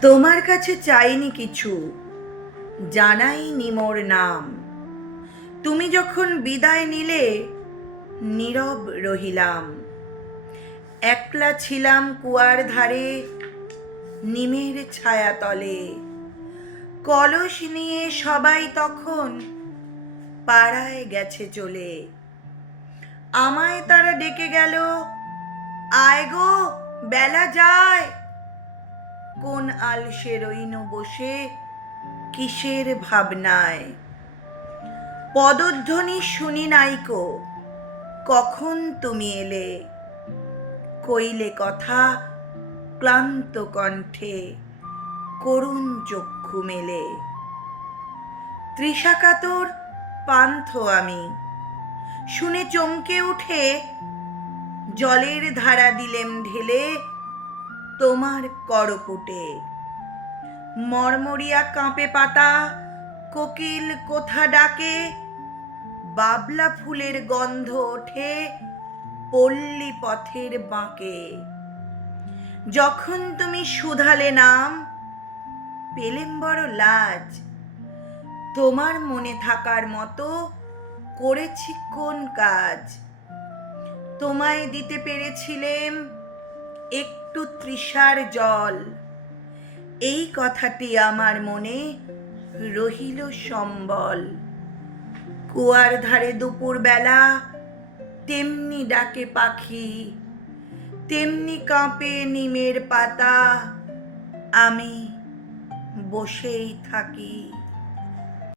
তোমার কাছে চাইনি কিছু, জানাইনি মোর নাম। তুমি যখন বিদায় নিলে, নীরব রহিলাম। একলা ছিলাম কুয়ার ধারে, নিমের ছায়াতলে। কলস নিয়ে সবাই তখন পাড়ায় গেছে চলে। আমায় তারা ডেকে গেল, আয় গো, বেলা যায়। কোন আলসে রইন বসে, কিসের ভাবনায়। পদধ্বনি শুনি নাইকো, কখন তুমি এলে। কইলে কথা ক্লান্ত কণ্ঠে, করুণ চক্ষু মেলে। তৃষাকাতর পান্থ আমি, শুনে চমকে উঠে জলের ধারা দিলেম ঢেলে তোমার করপুটে। মরমরিয়া কাঁপে পাতা, কোকিল কোথা ডাকে। বাবলা ফুলের গন্ধ ওঠে পল্লী পথের বাঁকে। যখন তুমি শুধালে নাম, পেলেম বড় লাজ। তোমার মনে থাকার মতো করেছি কোন কাজ। তোমায় দিতে পেরেছিলেম একটু তৃষার জল। এই কথাটি আমার মনে রহিল সম্বল। কুয়ার ধারে দুপুর বেলা তেমনি ডাকে পাখি, তেমনি কাঁপে নিমের পাতা। আমি বসেই থাকি।